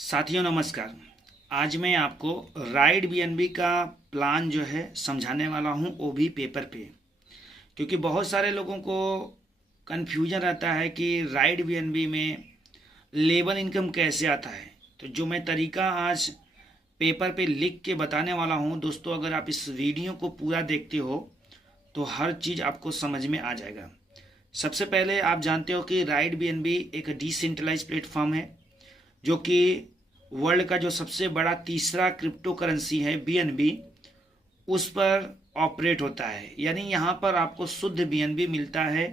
साथियों नमस्कार। आज मैं आपको राइड बीएनबी का प्लान जो है समझाने वाला हूँ, वो भी पेपर पे। क्योंकि बहुत सारे लोगों को कन्फ्यूजन रहता है कि राइड बीएनबी में लेबल इनकम कैसे आता है। तो जो मैं तरीका आज पेपर पे लिख के बताने वाला हूँ दोस्तों, अगर आप इस वीडियो को पूरा देखते हो तो हर चीज़ आपको समझ में आ जाएगा। सबसे पहले आप जानते हो कि राइड बीएनबी एक डिसेंट्रलाइज प्लेटफॉर्म है जो कि वर्ल्ड का जो सबसे बड़ा तीसरा क्रिप्टो करेंसी है बीएनबी, उस पर ऑपरेट होता है। यानी यहाँ पर आपको शुद्ध बीएनबी मिलता है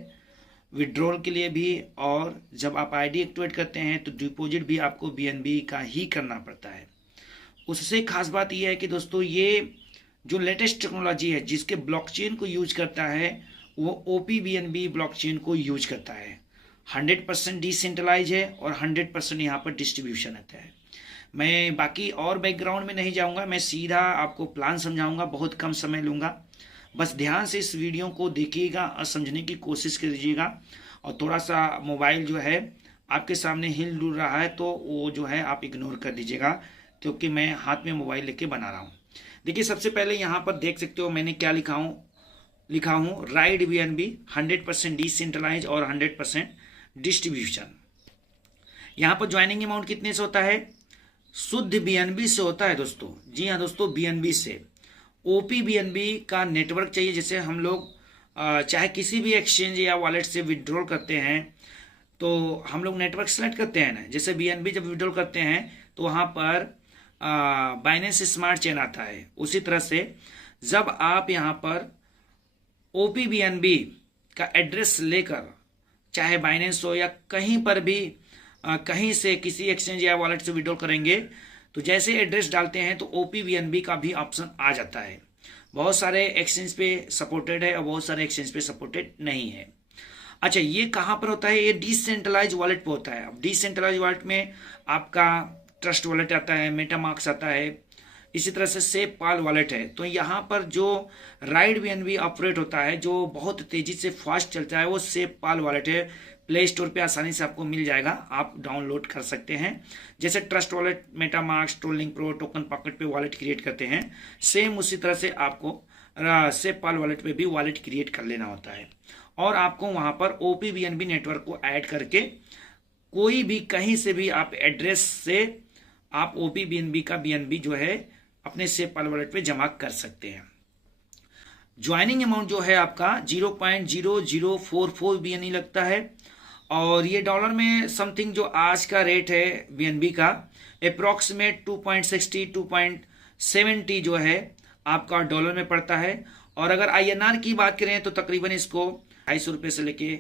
विड्रॉल के लिए भी, और जब आप आईडी एक्टिवेट करते हैं तो डिपॉजिट भी आपको बीएनबी का ही करना पड़ता है। उससे खास बात यह है कि दोस्तों ये जो लेटेस्ट टेक्नोलॉजी है जिसके ब्लॉकचेन को यूज करता है वो ओपी बीएनबी ब्लॉकचेन को यूज करता है। 100% डिसेंट्रलाइज है और 100% यहाँ पर डिस्ट्रीब्यूशन रहता है। मैं बाकी और बैकग्राउंड में नहीं जाऊँगा, मैं सीधा आपको प्लान समझाऊंगा, बहुत कम समय लूँगा। बस ध्यान से इस वीडियो को देखिएगा और समझने की कोशिश कीजिएगा। और थोड़ा सा मोबाइल जो है आपके सामने हिल डुल रहा है तो वो जो है आप इग्नोर कर दीजिएगा, क्योंकि मैं हाथ में मोबाइल लेके बना रहा हूँ। देखिए सबसे पहले यहाँ पर देख सकते हो मैंने क्या लिखा हूँ राइड बीएनबी 100% डिसेंट्रलाइज और 100% डिस्ट्रीब्यूशन। यहाँ पर ज्वाइनिंग अमाउंट कितने से होता है? शुद्ध बीएनबी से होता है दोस्तों। जी हाँ दोस्तों, बीएनबी से। ओपी बीएनबी का नेटवर्क चाहिए। जैसे हम लोग चाहे किसी भी एक्सचेंज या वॉलेट से विड्रॉल करते हैं तो हम लोग नेटवर्क सेलेक्ट करते हैं ना। जैसे बीएनबी जब विड्रॉल करते हैं तो वहाँ पर बाइनेंस स्मार्ट चेन आता है। उसी तरह से जब आप यहाँ पर ओपी बीएनबी का एड्रेस लेकर चाहे बाइनेंस हो या कहीं पर भी कहीं से किसी एक्सचेंज या वॉलेट से विड्रॉल करेंगे तो जैसे एड्रेस डालते हैं तो ओपी बीएनबी का भी ऑप्शन आ जाता है। बहुत सारे एक्सचेंज पे सपोर्टेड है और बहुत सारे एक्सचेंज पे सपोर्टेड नहीं है। अच्छा, ये कहाँ पर होता है? ये डिसेंट्रलाइज वॉलेट पे होता है। अब डिसेंट्रलाइज वॉलेट में आपका ट्रस्ट वॉलेट आता है, मेटामार्क्स आता है, इसी तरह से सेफ पाल वॉलेट है। तो यहाँ पर जो राइड बीएनबी ऑपरेट होता है जो बहुत तेजी से फास्ट चलता है वो सेफ पाल वॉलेट है। प्ले स्टोर पे आसानी से आपको मिल जाएगा, आप डाउनलोड कर सकते हैं। जैसे Trust Wallet, MetaMask, TronLink Pro, Token Pocket पे वॉलेट क्रिएट करते हैं, सेम उसी तरह से आपको सेफ पाल वॉलेट पे भी वॉलेट क्रिएट कर लेना होता है। और आपको वहां पर ओपी बीएनबी नेटवर्क को ऐड करके कोई भी कहीं से भी आप एड्रेस से आप ओपी बीएनबी का बीएनबी जो है अपने सेफ पाल वॉलेट पे जमा कर सकते हैं। ज्वाइनिंग अमाउंट जो है आपका 0.0044 बीएनबी लगता है। और ये डॉलर में समथिंग जो आज का रेट है बीएनबी का अप्रॉक्सीमेट 2.60 2.70 जो है आपका डॉलर में पड़ता है। और अगर आईएनआर की बात करें तो तकरीबन इसको 250 रुपये से लेके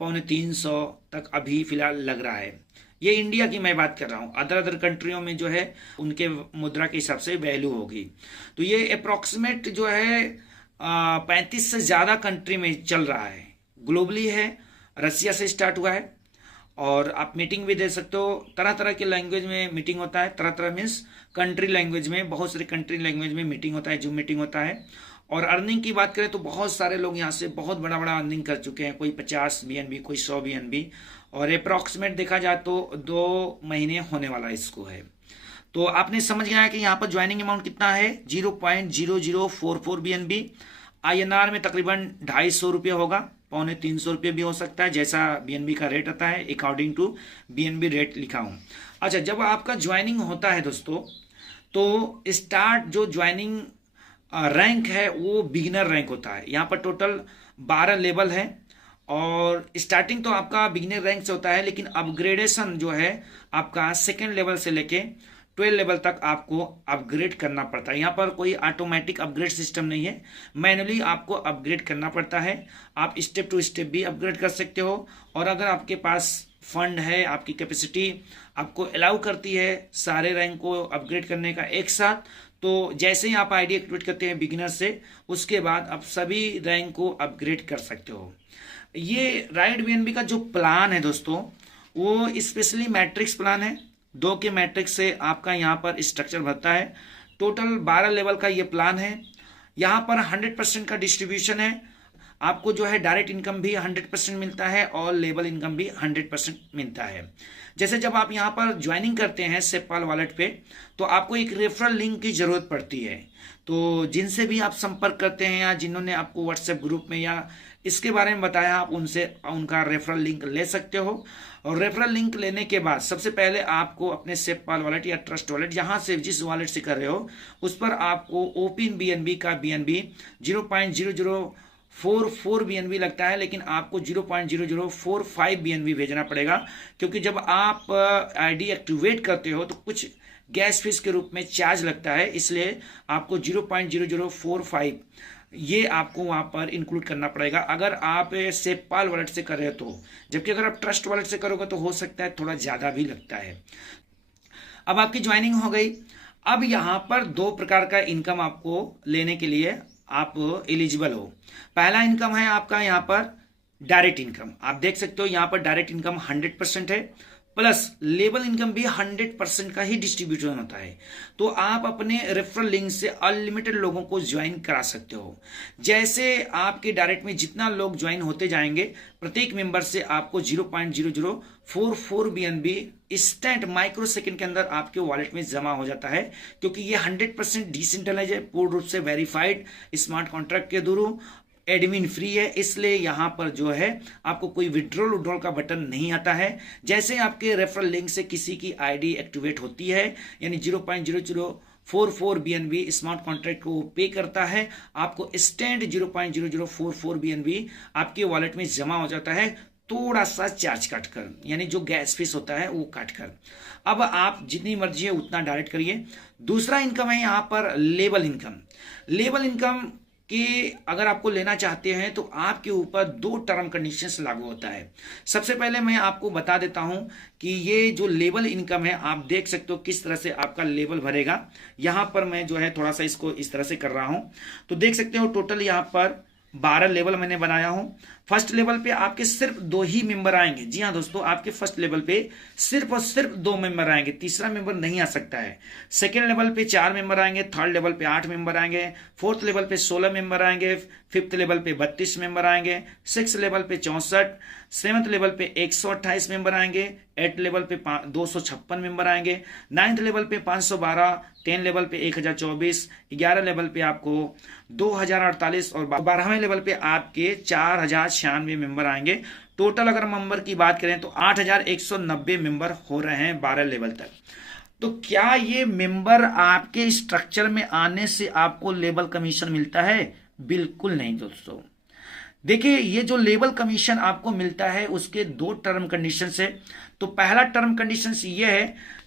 250 तक अभी फिलहाल लग रहा है। ये इंडिया की मैं बात कर रहा हूँ। अदर कंट्रियों में जो है उनके मुद्रा के हिसाब से वैल्यू होगी। तो ये अप्रॉक्सीमेट जो है 35 से ज़्यादा कंट्री में चल रहा है, ग्लोबली है। रसिया से स्टार्ट हुआ है। और आप मीटिंग भी दे सकते हो। तरह तरह के लैंग्वेज में मीटिंग होता है। तरह तरह मीन्स कंट्री लैंग्वेज में, बहुत सारे कंट्री लैंग्वेज में मीटिंग होता है, जूम मीटिंग होता है। और अर्निंग की बात करें तो बहुत सारे लोग यहाँ से बहुत बड़ा बड़ा अर्निंग कर चुके हैं। कोई 50 बीएनबी, कोई 100 बीएनबी। और अप्रॉक्सीमेट देखा जाए तो 2 महीने होने वाला इसको है। तो आपने समझ गया कि यहाँ पर ज्वाइनिंग अमाउंट कितना है? 0.0044 बीएनबी। आईएनआर में तकरीबन 250 रुपये होगा, 250 रुपये भी हो सकता है, जैसा बीएनबी का रेट आता है अकॉर्डिंग टू बीएनबी रेट लिखा हूँ। अच्छा, जब आपका ज्वाइनिंग होता है दोस्तों तो स्टार्ट जो ज्वाइनिंग रैंक है वो बिगिनर रैंक होता है। यहाँ पर टोटल 12 लेवल है और स्टार्टिंग तो आपका बिगिनर रैंक से होता है, लेकिन अपग्रेडेशन जो है आपका सेकेंड लेवल से लेके 12 लेवल तक आपको अपग्रेड करना पड़ता है। यहाँ पर कोई ऑटोमेटिक अपग्रेड सिस्टम नहीं है, मैनुअली आपको अपग्रेड करना पड़ता है। आप स्टेप टू स्टेप भी अपग्रेड कर सकते हो। और अगर आपके पास फंड है, आपकी कैपेसिटी आपको अलाउ करती है सारे रैंक को अपग्रेड करने का एक साथ, तो जैसे ही आप आईडी एक्टिवेट करते हैं बिगिनर से, उसके बाद आप सभी रैंक को अपग्रेड कर सकते हो। ये राइड बीएनबी का जो प्लान है दोस्तों वो स्पेशली मैट्रिक्स प्लान है। 2 के मैट्रिक्स से आपका यहाँ पर स्ट्रक्चर भरता है। टोटल 12 लेवल का ये प्लान है। यहाँ पर 100% का डिस्ट्रीब्यूशन है। आपको जो है डायरेक्ट इनकम भी 100% मिलता है और लेबल इनकम भी 100% मिलता है। जैसे जब आप यहाँ पर ज्वाइनिंग करते हैं सेपपाल वॉलेट पे, तो आपको एक रेफरल लिंक की जरूरत पड़ती है। तो जिनसे भी आप संपर्क करते हैं या जिन्होंने आपको व्हाट्सएप ग्रुप में या इसके बारे में बताया, आप उनसे उनका रेफरल लिंक ले सकते हो। और रेफरल लिंक लेने के बाद सबसे पहले आपको अपने सेपपाल वॉलेट या ट्रस्ट वॉलेट, यहाँ से जिस वॉलेट से कर रहे हो उस पर आपको ओपन BNB का BNB 0.0044 BNB लगता है, लेकिन आपको 0.0045 BNB भेजना पड़ेगा, क्योंकि जब आप ID एक्टिवेट करते हो तो कुछ गैस फीस के रूप में चार्ज लगता है, इसलिए आपको 0.0045 ये आपको वहां पर इंक्लूड करना पड़ेगा अगर आप सेपपाल वॉलेट से कर रहे हो तो। जबकि अगर आप ट्रस्ट वॉलेट से करोगे तो हो सकता है थोड़ा ज्यादा भी लगता है। अब आपकी ज्वाइनिंग हो गई। अब यहां पर 2 प्रकार का इनकम आपको लेने के लिए आप एलिजिबल हो। पहला इनकम है आपका यहां पर डायरेक्ट इनकम। आप देख सकते हो यहां पर डायरेक्ट इनकम 100% है, प्लस लेबल इनकम भी 100% का ही डिस्ट्रीब्यूशन होता है। तो आप अपने रेफरल लिंक से अनलिमिटेड लोगों को ज्वाइन करा सकते हो। जैसे आपके डायरेक्ट में जितना लोग ज्वाइन होते जाएंगे, प्रत्येक मेंबर से आपको 0.0044 BNB इंस्टेंट माइक्रो सेकंड के अंदर आपके वॉलेट में जमा हो जाता है, क्योंकि ये 100% डिसेंट्रलाइज है, पूर्ण रूप से वेरीफाइड स्मार्ट कॉन्ट्रैक्ट के थ्रू, एडमिन फ्री है, इसलिए यहां पर जो है आपको कोई विड्रॉल का बटन नहीं आता है। जैसे आपके रेफरल लिंक से किसी की आईडी एक्टिवेट होती है, यानी 0.0044 BNB स्मार्ट कॉन्ट्रैक्ट को पे करता है, आपको इंस्टेंट 0.0044 BNB आपके वॉलेट में जमा हो जाता है, थोड़ा सा चार्ज काटकर, यानी जो गैस फीस होता है वो काटकर। अब आप जितनी मर्जी है उतना डायरेक्ट करिए। दूसरा इनकम है यहां पर लेबल इनकम। लेबल इनकम कि अगर आपको लेना चाहते हैं तो आपके ऊपर 2 टर्म कंडीशंस लागू होता है। सबसे पहले मैं आपको बता देता हूं कि ये जो लेबल इनकम है, आप देख सकते हो किस तरह से आपका लेबल भरेगा। यहां पर मैं जो है थोड़ा सा इसको इस तरह से कर रहा हूं, तो देख सकते हो टोटल यहां पर 12 लेवल मैंने बनाया हूं। फर्स्ट लेवल पे आपके सिर्फ 2 ही मेंबर आएंगे। जी हाँ दोस्तों, आपके फर्स्ट लेवल पे सिर्फ और सिर्फ 2 मेंबर आएंगे, तीसरा मेंबर नहीं आ सकता है। सेकेंड लेवल पे 4 मेंबर आएंगे, थर्ड लेवल पे 8 मेंबर आएंगे, फोर्थ लेवल पे 16 मेंबर आएंगे, फिफ्थ लेवल पे 32 मेंबर आएंगे, सिक्स लेवल पे 64, सेवंथ लेवल पे 128 मेंबर आएंगे, एट लेवल पे 256 मेंबर आएंगे, नाइन्थ लेवल पे 512, 10 लेवल पे 1024, 11 लेवल पे आपको 2048 और 12वें लेवल पे आपके 4096 मेंबर आएंगे। टोटल अगर मेंबर की बात करें तो 8190 मेंबर हो रहे हैं 12 लेवल तक। तो क्या ये मेंबर आपके स्ट्रक्चर में आने से आपको लेबल कमीशन मिलता है? बिल्कुल नहीं दोस्तों। देखिए, ये जो लेबल कमीशन आपको मिलता है उसके 2 टर्म कंडीशन है। तो पहला टर्म कंडीशन ये है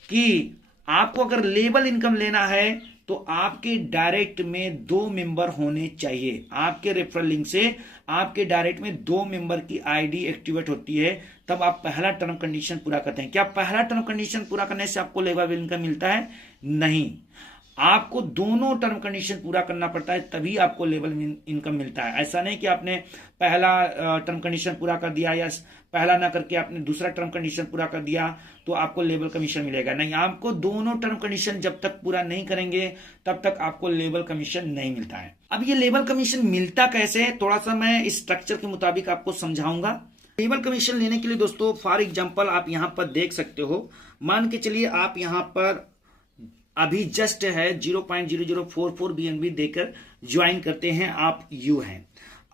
कि आपको अगर लेबल इनकम लेना है तो आपके डायरेक्ट में 2 मेंबर होने चाहिए। आपके रेफरल लिंक से आपके डायरेक्ट में 2 मेंबर की आईडी एक्टिवेट होती है, तब आप पहला टर्म कंडीशन पूरा करते हैं। क्या पहला टर्म कंडीशन पूरा करने से आपको लेबल इनकम मिलता है? नहीं, आपको दोनों टर्म कंडीशन पूरा करना पड़ता है, तभी आपको लेबल इनकम मिलता है। ऐसा नहीं कि आपने पहला टर्म कंडीशन पूरा कर दिया या पहला ना करके आपने दूसरा टर्म कंडीशन पूरा कर दिया तो आपको लेबल कमीशन मिलेगा। नहीं, आपको दोनों टर्म कंडीशन जब तक पूरा नहीं करेंगे तब तक आपको लेबल कमीशन नहीं मिलता है। अब ये लेबल कमीशन मिलता कैसे है, थोड़ा सा मैं इस स्ट्रक्चर के मुताबिक आपको समझाऊंगा। लेबल कमीशन लेने के लिए दोस्तों, फॉर एग्जाम्पल आप यहां पर देख सकते हो, मान के चलिए आप यहां पर अभी जस्ट है 0.0044 BNB देकर ज्वाइन करते हैं, आप यू हैं।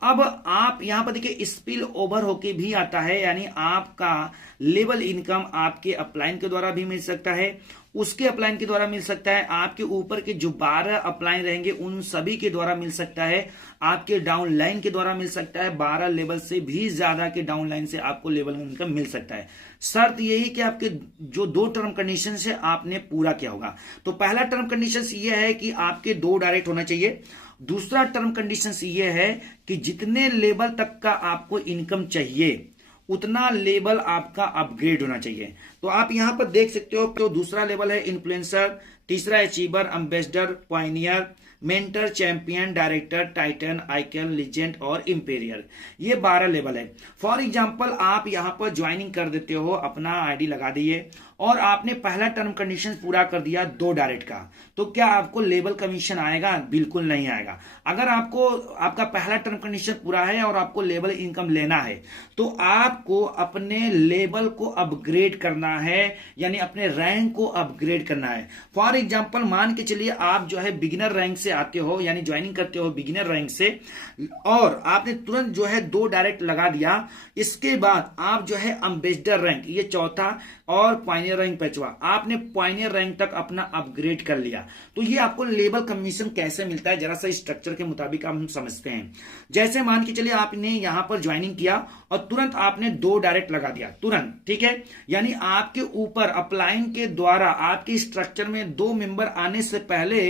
अब आप यहां पर देखिए स्पिल ओवर होके भी आता है, यानी आपका लेबल इनकम आपके अपलाइन के द्वारा भी मिल सकता है, उसके अपलाइन के द्वारा मिल सकता है, आपके ऊपर के जो 12 अपलाइन रहेंगे उन सभी के द्वारा मिल सकता है, आपके डाउनलाइन के द्वारा मिल सकता है, 12 लेवल से भी ज्यादा के डाउनलाइन से आपको लेवल इनकम मिल सकता है। शर्त यही कि आपके जो 2 टर्म कंडीशन है आपने पूरा किया होगा। तो पहला टर्म कंडीशन ये है कि आपके 2 डायरेक्ट होना चाहिए। दूसरा टर्म कंडीशन ये है कि जितने लेवल तक का आपको इनकम चाहिए उतना लेवल आपका अपग्रेड होना चाहिए। तो आप यहाँ पर देख सकते हो तो दूसरा लेवल है इन्फ्लुएंसर, तीसरा achiever, ambassador, Pioneer, mentor, champion, director, Titan, icon, legend और इंपेरियर। ये 12 लेवल है। फॉर एग्जांपल आप यहाँ पर ज्वाइनिंग कर देते हो, अपना आईडी लगा दिए और आपने पहला टर्म कंडीशन पूरा कर दिया 2 डायरेक्ट का, तो क्या आपको लेवल कमीशन आएगा? बिल्कुल नहीं आएगा। अगर आपको आपका पहला टर्म कंडीशन पूरा है और आपको लेवल इनकम लेना है तो आपको अपने लेवल को अपग्रेड करना है, यानी अपने रैंक को अपग्रेड करना है। फॉर एग्जांपल मान के चलिए आप जो है बिगिनर रैंक से आते हो, यानी ज्वाइनिंग करते हो बिगिनर रैंक से, और आपने तुरंत जो है 2 डायरेक्ट लगा दिया। इसके बाद आप जो है एम्बेसडर रैंक, ये चौथा, और पायनियर रैंक पांचवा, आपने पायनियर रैंक तक अपना अपग्रेड कर लिया, तो ये आपको लेवल कमीशन कैसे मिलता है जरा सा स्ट्रक्चर के मुताबिक हम समझते हैं। जैसे मान के चलिए आपने यहां पर ज्वाइनिंग किया और तुरंत आपने 2 डायरेक्ट लगा दिया तुरंत, ठीक है, यानी आपके ऊपर अपलाइन के द्वारा आपके स्ट्रक्चर में 2 मेंबर आने से पहले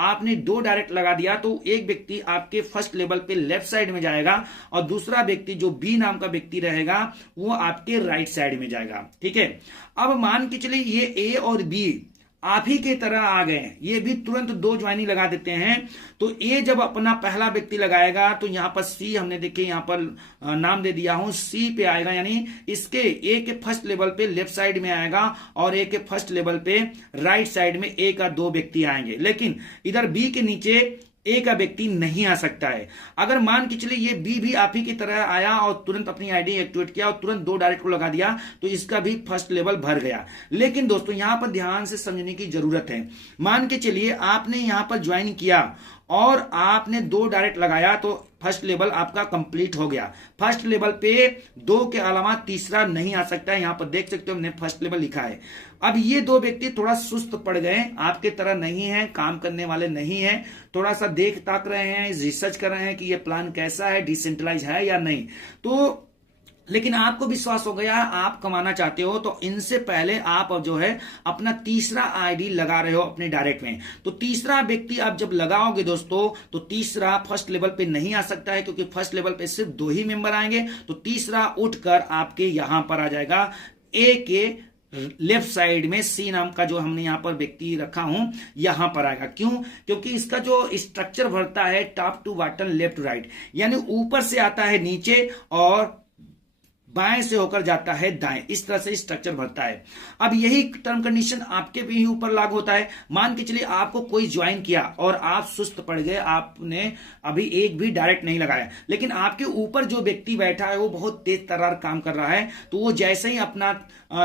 आपने 2 डायरेक्ट लगा दिया, तो एक व्यक्ति आपके फर्स्ट लेवल पे लेफ्ट साइड में जाएगा और दूसरा व्यक्ति जो बी नाम का व्यक्ति रहेगा वो आपके राइट साइड में जाएगा, ठीक है। अब मान के चलिए ये ए और बी आप ही के तरह आ गए, ये भी तुरंत 2 ज्वाइनिंग लगा देते हैं। तो ए जब अपना पहला व्यक्ति लगाएगा तो यहां पर सी, हमने देखे यहां पर नाम दे दिया हूं, सी पे आएगा, यानी इसके ए के फर्स्ट लेवल पे लेफ्ट साइड में आएगा और ए के फर्स्ट लेवल पे राइट साइड में ए का 2 व्यक्ति आएंगे। लेकिन इधर बी के नीचे ए का व्यक्ति नहीं आ सकता है। अगर मान के चलिए ये बी भी आप ही की तरह आया और तुरंत अपनी आईडी एक्टिवेट किया और तुरंत 2 डायरेक्ट को लगा दिया तो इसका भी फर्स्ट लेवल भर गया। लेकिन दोस्तों यहां पर ध्यान से समझने की जरूरत है। मान के चलिए आपने यहां पर ज्वाइन किया और आपने 2 डायरेक्ट लगाया तो फर्स्ट लेवल आपका कंप्लीट हो गया। फर्स्ट लेवल पे 2 के अलावा तीसरा नहीं आ सकता है। यहां पर देख सकते हो हमने फर्स्ट लेवल लिखा है। अब ये 2 व्यक्ति थोड़ा सुस्त पड़ गए, आपके तरह नहीं है, काम करने वाले नहीं है, थोड़ा सा देख ताक रहे हैं, रिसर्च कर रहे हैं कि ये प्लान कैसा है, डिसेंट्रलाइज है या नहीं। तो लेकिन आपको विश्वास हो गया आप कमाना चाहते हो, तो इनसे पहले आप जो है अपना तीसरा आईडी लगा रहे हो अपने डायरेक्ट में। तो तीसरा व्यक्ति आप जब लगाओगे दोस्तों तो तीसरा फर्स्ट लेवल पे नहीं आ सकता है, क्योंकि फर्स्ट लेवल पे सिर्फ 2 ही मेंबर आएंगे। तो तीसरा उठकर आपके यहां पर आ जाएगा, ए के लेफ्ट साइड में सी नाम का जो हमने यहां पर व्यक्ति रखा हूं यहां पर आएगा। क्यों? क्योंकि इसका जो स्ट्रक्चर भरता है top to bottom left to right, यानी ऊपर से आता है नीचे और बाएं से होकर जाता है दाएं, इस तरह से स्ट्रक्चर भरता है। अब यही टर्म कंडीशन आपके भी ऊपर लागू होता है। मान के चलिए आपको कोई ज्वाइन किया और आप सुस्त पड़ गए, आपने अभी एक भी डायरेक्ट नहीं लगाया, लेकिन आपके ऊपर जो व्यक्ति बैठा है वो बहुत तेज तर्रार काम कर रहा है, तो वो जैसे ही अपना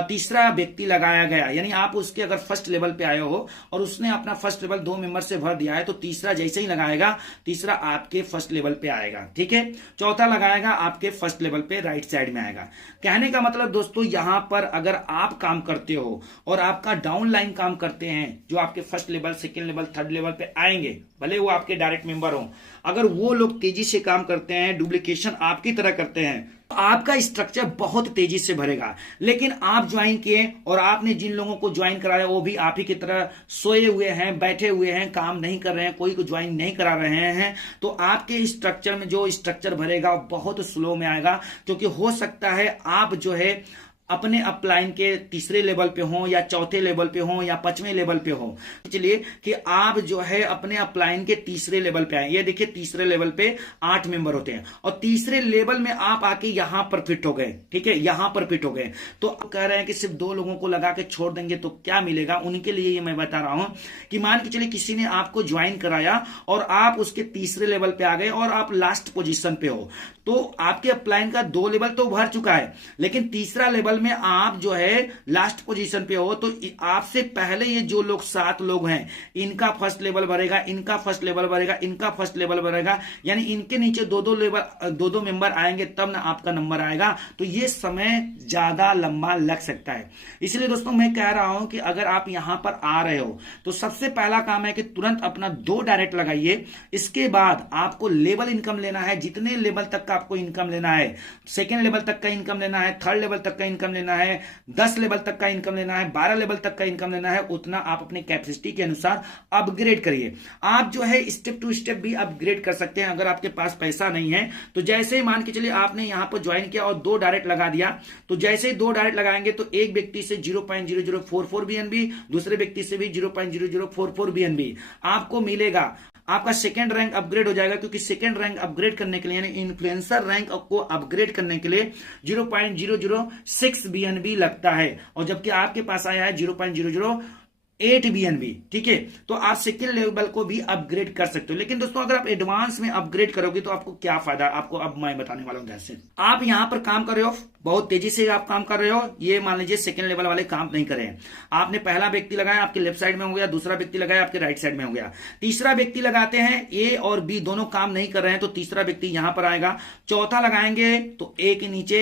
तीसरा व्यक्ति लगाया गया, यानी आप उसके अगर फर्स्ट लेवल पे आए हो और उसने अपना फर्स्ट लेवल 2 मेंबर से भर दिया है, तो तीसरा जैसे ही लगाएगा तीसरा आपके फर्स्ट लेवल पे आएगा, ठीक है। चौथा लगाएगा आपके फर्स्ट लेवल पे राइट साइड में आएगा। कहने का मतलब दोस्तों यहां पर अगर आप काम करते हो और आपका डाउन लाइन काम करते हैं, जो आपके first level, second level, third level पे आएंगे, भले वो आपके डायरेक्ट मेंबर हो, अगर वो लोग तेजी से काम करते हैं, डुप्लीकेशन आपकी तरह करते हैं, तो आपका स्ट्रक्चर बहुत तेजी से भरेगा। लेकिन आप ज्वाइन किए और आपने जिन लोगों को ज्वाइन कराया वो भी आप ही की तरह सोए हुए हैं, बैठे हुए हैं, काम नहीं कर रहे हैं, कोई को ज्वाइन नहीं करा रहे हैं, तो आपके स्ट्रक्चर में जो स्ट्रक्चर भरेगा वो बहुत स्लो में आएगा। क्योंकि हो सकता है आप जो है अपने अपलाइन के तीसरे लेवल पे हो या चौथे लेवल पे हो या 5वें लेवल पे हो, चलिए कि आप जो है अपने अपलाइन के तीसरे लेवल पे आए। ये देखिए तीसरे लेवल पे 8 मेंबर होते हैं और तीसरे लेवल में आप आके यहां पर फिट हो गए, ठीक है, यहां पर फिट हो गए। तो आप कह रहे हैं कि सिर्फ 2 लोगों को लगा के छोड़ देंगे तो क्या मिलेगा? उनके लिए ये मैं बता रहा हूं कि मान के चलिए किसी ने आपको ज्वाइन कराया और आप उसके तीसरे लेवल पे आ गए और आप लास्ट पोजीशन पे हो, तो आपके अपलाइन का 2 लेवल तो भर चुका है, लेकिन तीसरा लेवल में आप जो है लास्ट पोजीशन पे हो, तो आपसे पहले ये जो लोग 7 लोग हैं इनका फर्स्ट लेवल भरेगा, इनका फर्स्ट लेवल भरेगा, इनका फर्स्ट लेवल भरेगा, यानी इनके नीचे 2-2 लेवल 2-2 मेंबर आएंगे तब ना आपका नंबर आएगा। तो ये समय ज्यादा लंबा लग सकता है। इसलिए दोस्तों मैं कह रहा हूं कि अगर आप यहां पर आ रहे हो तो सबसे पहला काम है कि तुरंत अपना 2 डायरेक्ट लगाइए। इसके बाद आपको लेवल इनकम लेना है, जितने लेवल तक का आपको इनकम लेना है, सेकेंड लेवल तक का इनकम लेना है, थर्ड लेवल तक का इनकम इनकम लेना है, 10 लेवल तक का इनकम लेना है, 12 लेवल तक का इनकम लेना है, उतना आप अपनी कैपेसिटी के अनुसार अपग्रेड करिए। आप जो है स्टेप टू स्टेप भी अपग्रेड कर सकते हैं अगर आपके पास पैसा नहीं है तो। जैसे ही मान के चलिए आपने यहां पर ज्वाइन किया और 2 डायरेक्ट लगा दिया, तो जैसे ही 2 डायरेक्ट लगाएंगे तो एक व्यक्ति से 0.0044 बीएनबी, दूसरे व्यक्ति से भी 0.0044 बीएनबी आपको मिलेगा। आपका सेकंड रैंक अपग्रेड हो जाएगा, क्योंकि सेकंड रैंक अपग्रेड करने के लिए यानी इन्फ्लुएंसर रैंक को अपग्रेड करने के लिए 0.006 बीएनबी लगता है, और जबकि आपके पास आया है 0.008 बीएनबी। ठीक है, तो आप सेकंड लेवल को भी अपग्रेड कर सकते हो। लेकिन दोस्तों अगर आप एडवांस में अपग्रेड करोगे तो आपको क्या फायदा, आपको अब मैं बताने वाला हूं। जैसे आप यहां पर काम कर रहे हो, बहुत तेजी से आप काम कर रहे हो, ये मान लीजिए सेकंड लेवल वाले काम नहीं कर रहे हैं। आपने पहला व्यक्ति लगाया आपके लेफ्ट साइड में हो गया, दूसरा व्यक्ति लगाया आपके राइट साइड में हो गया, तीसरा व्यक्ति लगाते हैं, ए और बी दोनों काम नहीं कर रहे हैं तो तीसरा व्यक्ति यहां पर आएगा, चौथा लगाएंगे तो ए के नीचे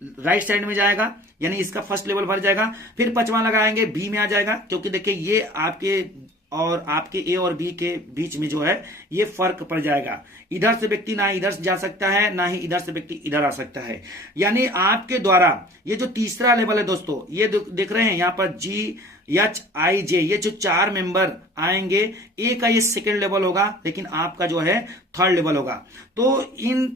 राइट साइड में जाएगा, यानी इसका फर्स्ट लेवल भर जाएगा। फिर 5वां लगाएंगे बी में आ जाएगा, क्योंकि देखिए ये आपके और आपके ए और बी के बीच में जो है ये फर्क पड़ जाएगा। इधर से व्यक्ति ना इधर जा सकता है, ना ही इधर से व्यक्ति इधर आ सकता है। यानी आपके द्वारा ये जो तीसरा लेवल है दोस्तों, ये देख रहे हैं यहाँ पर GHIJ, ये जो 4 मेंबर आएंगे, ए का ये सेकेंड लेवल होगा लेकिन आपका जो है थर्ड लेवल होगा। तो इन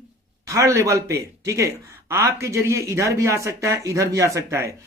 थर्ड लेवल पे ठीक है आपके जरिए इधर भी आ सकता है, इधर भी आ सकता है,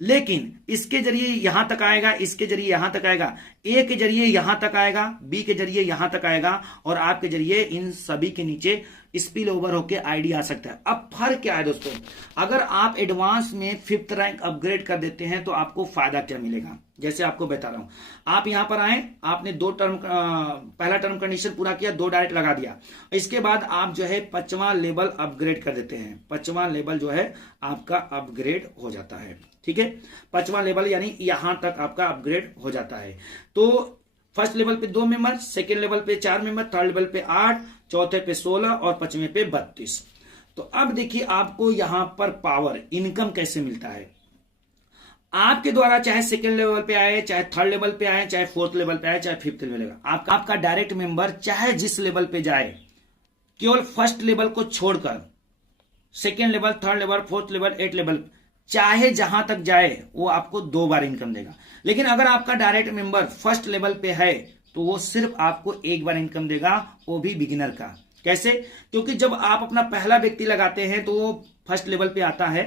लेकिन इसके जरिए यहां तक आएगा, इसके जरिए यहां तक आएगा, ए के जरिए यहां तक आएगा, बी के जरिए यहां तक आएगा, और आपके जरिए इन सभी के नीचे स्पिल ओवर होके आईडी आ सकता है। अब फर्क क्या है दोस्तों, अगर आप एडवांस में 5th रैंक अपग्रेड कर देते हैं तो आपको फायदा क्या मिलेगा, जैसे आपको बता रहा हूं। आप यहां पर आए, आपने 2 टर्म पहला टर्म कंडीशन पूरा किया, 2 डायरेक्ट लगा दिया, इसके बाद आप जो है 5वां लेवल अपग्रेड कर देते हैं। 5वां लेवल जो है आपका अपग्रेड हो जाता है। ठीक है, 5वां लेवल यानी यहां तक आपका अपग्रेड हो जाता है। तो फर्स्ट लेवल पे 2 मेंबर, सेकेंड लेवल पे 4 मेंबर, थर्ड लेवल पे 8, चौथे पे 16 और 5वें पे 32। तो अब देखिए आपको यहां पर पावर इनकम कैसे मिलता है। आपके द्वारा चाहे सेकेंड लेवल पे आए, चाहे थर्ड लेवल पे आए, चाहे 4th लेवल पे आए, चाहे 5th लेवल पे, आपका डायरेक्ट मेंबर चाहे जिस लेवल पे जाए, केवल फर्स्ट लेवल को छोड़कर second level, third level, 4th level, 8th level, चाहे जहां तक जाए वो आपको 2 बार इनकम देगा। लेकिन अगर आपका डायरेक्ट मेंबर फर्स्ट लेवल पे है तो वो सिर्फ आपको 1 बार इनकम देगा, वो भी बिगिनर का। कैसे? क्योंकि जब आप अपना पहला व्यक्ति लगाते हैं तो वो फर्स्ट लेवल पे आता है,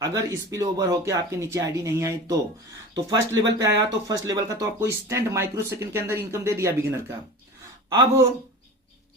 अगर स्पिल ओवर होकर आपके नीचे आईडी नहीं आई तो फर्स्ट लेवल पे आया तो फर्स्ट लेवल का तो आपको इंस्टेंट माइक्रो सेकंड के अंदर इनकम दे दिया बिगिनर का। अब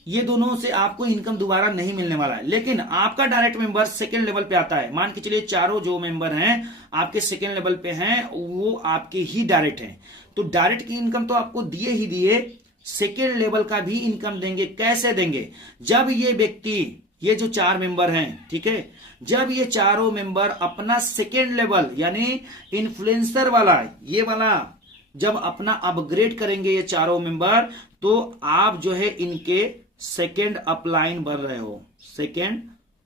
ये दोनों से आपको इनकम दोबारा नहीं मिलने वाला है। लेकिन आपका डायरेक्ट मेंबर सेकंड लेवल पे आता है, मान के चलिए चारों जो मेंबर हैं आपके सेकंड लेवल पे हैं, वो आपके ही डायरेक्ट हैं, तो डायरेक्ट की इनकम तो आपको दिए ही दिए, सेकेंड लेवल का भी इनकम देंगे। कैसे देंगे? जब ये व्यक्ति, ये जो 4 मेंबर हैं, ठीक है, जब ये चारों मेंबर अपना सेकेंड लेवल यानी इन्फ्लुएंसर वाला, ये वाला जब अपना अपग्रेड करेंगे ये चारों मेंबर, तो आप जो है इनके सेकेंड अपलाइन बन रहे हो, सेकेंड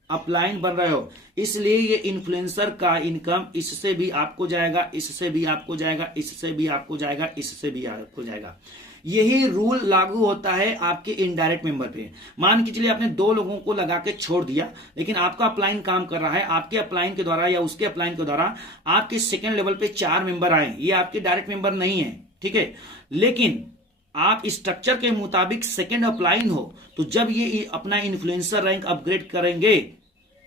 अपलाइन बन रहे हो। इसलिए ये इन्फ्लुएंसर का इनकम इससे भी आपको जाएगा, इससे भी आपको जाएगा, इससे भी आपको जाएगा, इससे भी आपको जाएगा। यही रूल लागू होता है आपके इनडायरेक्ट मेंबर पे। मान के चलिए आपने 2 लोगों को लगा के छोड़ दिया, लेकिन आपका अपलाइन काम कर रहा है, आपके अपलाइन के द्वारा या उसके अपलाइन के द्वारा आपके सेकेंड लेवल पे 4 मेंबर आए, ये आपके डायरेक्ट मेंबर नहीं है, ठीक है, लेकिन आप स्ट्रक्चर के मुताबिक सेकेंड अपलाइन हो, तो जब ये अपना इन्फ्लुएंसर रैंक अपग्रेड करेंगे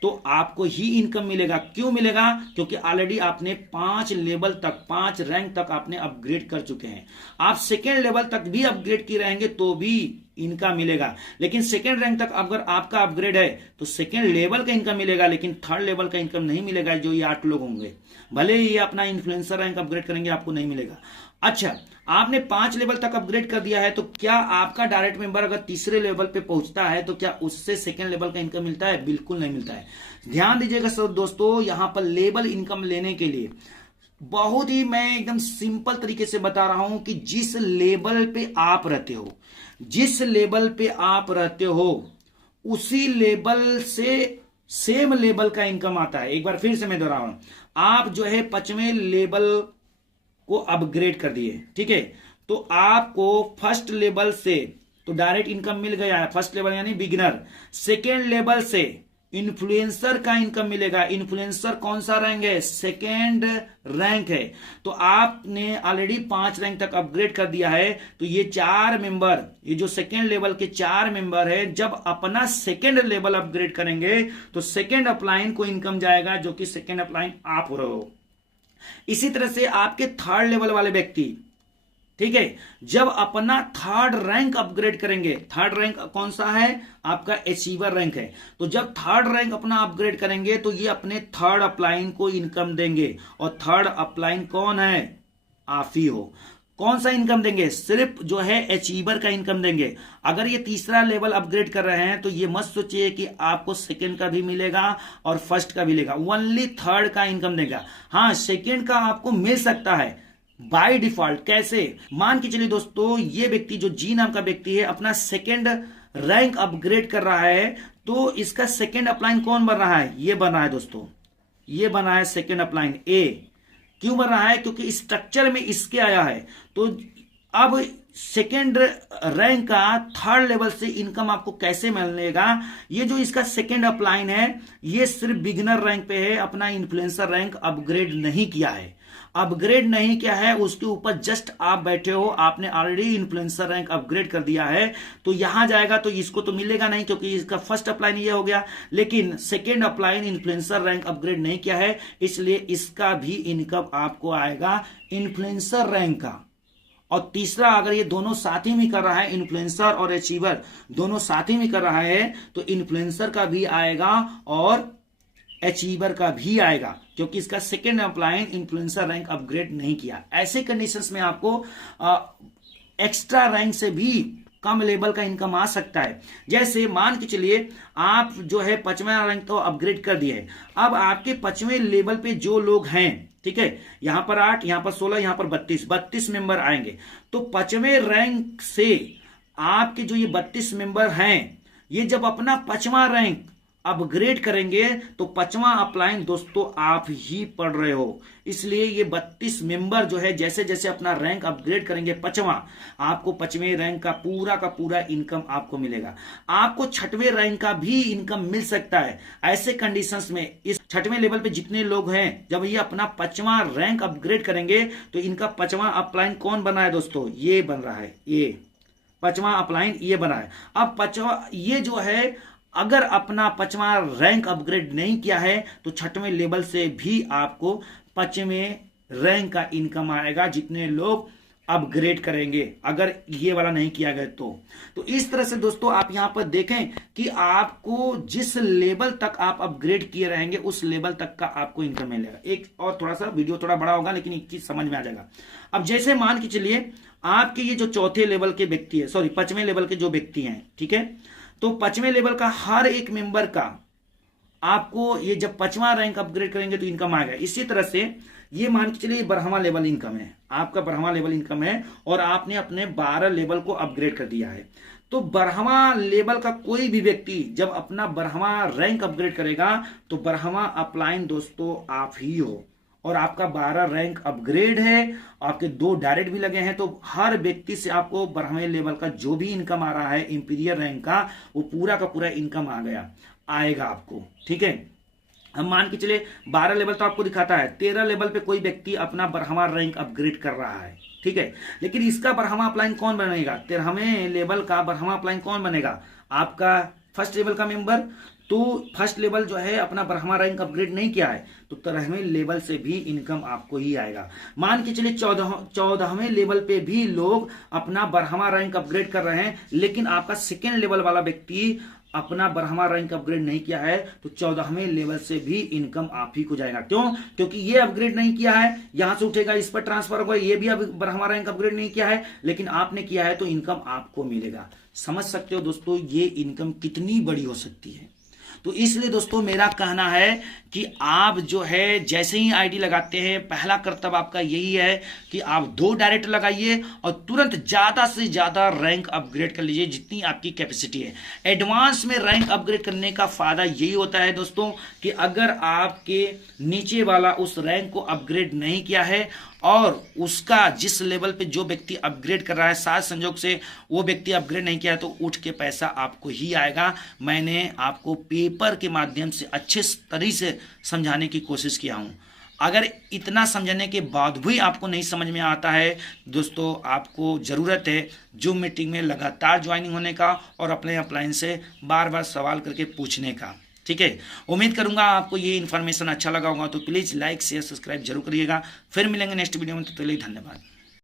तो आपको ही इनकम मिलेगा। क्यों मिलेगा? क्योंकि ऑलरेडी आपने 5 लेवल तक, 5 रैंक तक आपने अपग्रेड कर चुके हैं। आप सेकेंड लेवल तक भी अपग्रेड किए रहेंगे तो भी इनकम मिलेगा, लेकिन सेकेंड रैंक तक अगर आपका अपग्रेड है तो सेकेंड लेवल का इनकम मिलेगा, लेकिन थर्ड लेवल का इनकम नहीं मिलेगा। जो ये 8 लोग होंगे, भले ही ये अपना इन्फ्लुएंसर रैंक अपग्रेड करेंगे, आपको नहीं मिलेगा। अच्छा, आपने 5 लेवल तक अपग्रेड कर दिया है, तो क्या आपका डायरेक्ट मेंबर अगर तीसरे लेवल पे पहुंचता है तो क्या उससे सेकेंड लेवल का इनकम मिलता है? बिल्कुल नहीं मिलता है। ध्यान दीजिएगा सब दोस्तों, यहां पर लेवल इनकम लेने के लिए बहुत ही मैं एकदम सिंपल तरीके से बता रहा हूं कि जिस लेवल पे आप रहते हो, जिस लेवल पे आप रहते हो उसी लेवल से सेम लेवल का इनकम आता है। एक बार फिर से मैं दोहरा रहा हूं, आप जो है 5वें लेवल को अपग्रेड कर दिए, ठीक है, तो आपको फर्स्ट लेवल से तो डायरेक्ट इनकम मिल गया है, फर्स्ट लेवल यानी बिगिनर। सेकेंड लेवल से इन्फ्लुएंसर का इनकम मिलेगा। इन्फ्लुएंसर कौन सा रैंक है? सेकेंड रैंक है। तो आपने ऑलरेडी 5 रैंक तक अपग्रेड कर दिया है, तो ये 4 मेंबर, ये जो सेकेंड लेवल के 4 मेंबर है, जब अपना सेकेंड लेवल अपग्रेड करेंगे तो सेकेंड अपलाइन को इनकम जाएगा, जो कि सेकेंड अपलाइन आप हो रहे हो। इसी तरह से आपके थर्ड लेवल वाले व्यक्ति, ठीक है, जब अपना थर्ड रैंक अपग्रेड करेंगे, थर्ड रैंक कौन सा है? आपका अचीवर रैंक है। तो जब थर्ड रैंक अपना अपग्रेड करेंगे तो ये अपने थर्ड अपलाइन को इनकम देंगे, और थर्ड अपलाइन कौन है? आप ही हो। कौन सा इनकम देंगे? सिर्फ जो है अचीवर का इनकम देंगे। अगर ये तीसरा लेवल अपग्रेड कर रहे हैं तो ये मत सोचिए कि आपको सेकंड का भी मिलेगा और फर्स्ट का भी मिलेगा, ओनली थर्ड का इनकम देगा। हाँ, सेकंड का आपको मिल सकता है बाय डिफॉल्ट। कैसे? मान के चलिए दोस्तों, ये व्यक्ति जो जी नाम का व्यक्ति है अपना सेकंड रैंक अपग्रेड कर रहा है, तो इसका सेकंड अपलाइन कौन बन रहा है? ये बन रहा है दोस्तों, ये बना है सेकंड अपलाइन ए। क्यों बन रहा है? क्योंकि स्ट्रक्चर में इसके आया है। तो अब सेकेंड रैंक का थर्ड लेवल से इनकम आपको कैसे मिलेगा? ये जो इसका सेकेंड अपलाइन है, ये सिर्फ बिगिनर रैंक पे है, अपना इन्फ्लुएंसर रैंक अपग्रेड नहीं किया है। अपग्रेड नहीं किया है, उसके ऊपर जस्ट आप बैठे हो, आपने ऑलरेडी इन्फ्लुएंसर रैंक अपग्रेड कर दिया है, तो यहां जाएगा तो इसको तो मिलेगा नहीं, क्योंकि इसका फर्स्ट अपलाइन ये हो गया। लेकिन second upline influencer rank upgrade नहीं किया है, इसलिए इसका भी इनकम आपको आएगा इन्फ्लुएंसर रैंक का। और तीसरा, अगर ये दोनों साथ ही में कर रहा है, इन्फ्लुएंसर और अचीवर दोनों साथ ही में कर रहा है, तो इन्फ्लुएंसर का भी आएगा और अचीवर का भी आएगा, क्योंकि इसका second upline influencer rank upgrade नहीं किया। ऐसे कंडीशंस में आपको एक्स्ट्रा रैंक से भी कम लेवल का इनकम आ सकता है। जैसे मान के चलिए आप जो है 5वां रैंक तो अपग्रेड कर दिए है, अब आपके 5वें लेवल पे जो लोग हैं, ठीक है, यहां पर 8, यहां पर 16, यहां पर 32 मेंबर आएंगे। तो 5वें रैंक से आपके जो ये 32 मेंबर हैं, ये जब अपना 5वां रैंक अपग्रेड करेंगे तो 5वां अपलाइन दोस्तों आप ही पढ़ रहे हो। इसलिए ये 32 मेंबर जो है जैसे जैसे अपना रैंक अपग्रेड करेंगे 5वां, आपको 5वें रैंक का पूरा इनकम आपको मिलेगा। आपको 6वें रैंक का भी इनकम मिल सकता है। ऐसे कंडीशंस में इस 6वें लेवल पे जितने लोग हैं, जब ये अपना 5वां रैंक अपग्रेड करेंगे तो इनका 5वां अपलाइन कौन बना है दोस्तों? ये बन रहा है, ये 5वां अपलाइन ये बना है। अब 5वां ये जो है, अगर अपना 5वां रैंक अपग्रेड नहीं किया है तो 6वें लेवल से भी आपको 5वें रैंक का इनकम आएगा, जितने लोग अपग्रेड करेंगे, अगर ये वाला नहीं किया गया तो इस तरह से दोस्तों आप यहां पर देखें कि आपको जिस लेवल तक आप अपग्रेड किए रहेंगे उस लेवल तक का आपको इनकम मिलेगा। एक और थोड़ा सा वीडियो थोड़ा बड़ा होगा, लेकिन एक चीज समझ में आ जाएगा। अब जैसे मान के चलिए आपके ये जो चौथे लेवल के व्यक्ति है, सॉरी 5वें लेवल के जो व्यक्ति हैं, ठीक है, तो 5वें लेवल का हर एक मेंबर का आपको ये जब 5वां रैंक अपग्रेड करेंगे तो इनकम आएगा। इसी तरह से ये मान के चलिए 12वां लेवल इनकम है, आपका 12वां लेवल इनकम है और आपने अपने 12 लेवल को अपग्रेड कर दिया है। तो 12वां लेवल का कोई भी व्यक्ति जब अपना 12वां रैंक अपग्रेड करेगा तो 12वां अपलाइन दोस्तों आप ही हो, और आपका 12 रैंक अपग्रेड है, आपके 2 डायरेक्ट भी लगे हैं, तो हर व्यक्ति से आपको 12वें लेवल का जो भी इनकम आ रहा है इंपीरियर रैंक का, वो पूरा का पूरा इनकम आएगा आपको, ठीक है। हम मान के चले 12 लेवल तो आपको दिखाता है, 13 लेवल पे कोई व्यक्ति अपना 12वां रैंक अपग्रेड कर रहा है, ठीक है, लेकिन इसका 12वां अपलाइन कौन बनेगा? 13वें लेवल का 12वां अपलाइन कौन बनेगा? आपका फर्स्ट लेवल का मेंबर। तो फर्स्ट लेवल जो है अपना 12वां रैंक अपग्रेड नहीं किया है, तो 13वें लेवल से भी इनकम आपको ही आएगा। मान के चलिए 14वें लेवल पे भी लोग अपना 12वां रैंक अपग्रेड कर रहे हैं, लेकिन आपका सेकेंड लेवल वाला व्यक्ति अपना 12वां रैंक अपग्रेड नहीं किया है, तो 14वें लेवल से भी इनकम आप ही को जाएगा। क्यों? क्योंकि ये अपग्रेड नहीं किया है, यहां से उठेगा, इस पर ट्रांसफर होगा, ये भी अब 12वां रैंक अपग्रेड नहीं किया है, लेकिन आपने किया है, तो इनकम आपको मिलेगा। समझ सकते हो दोस्तों ये इनकम कितनी बड़ी हो सकती है। तो इसलिए दोस्तों मेरा कहना है कि आप जो है जैसे ही आईडी लगाते हैं, पहला कर्तव्य आपका यही है कि आप 2 डायरेक्ट लगाइए और तुरंत ज्यादा से ज्यादा रैंक अपग्रेड कर लीजिए जितनी आपकी कैपेसिटी है। एडवांस में रैंक अपग्रेड करने का फायदा यही होता है दोस्तों कि अगर आपके नीचे वाला उस रैंक को अपग्रेड नहीं किया है और उसका जिस लेवल पे जो व्यक्ति अपग्रेड कर रहा है, साथ संजोग से वो व्यक्ति अपग्रेड नहीं किया है तो उठ के पैसा आपको ही आएगा। मैंने आपको पेपर के माध्यम से अच्छे तरीके से समझाने की कोशिश किया हूँ। अगर इतना समझने के बाद भी आपको नहीं समझ में आता है दोस्तों, आपको ज़रूरत है जूम मीटिंग में लगातार ज्वाइनिंग होने का और अपने अपलाइन से बार बार सवाल करके पूछने का। ठीक है, उम्मीद करूंगा आपको ये इन्फॉर्मेशन अच्छा लगा होगा, तो प्लीज़ लाइक शेयर सब्सक्राइब जरूर करिएगा। फिर मिलेंगे नेक्स्ट वीडियो में, तो चलिए धन्यवाद।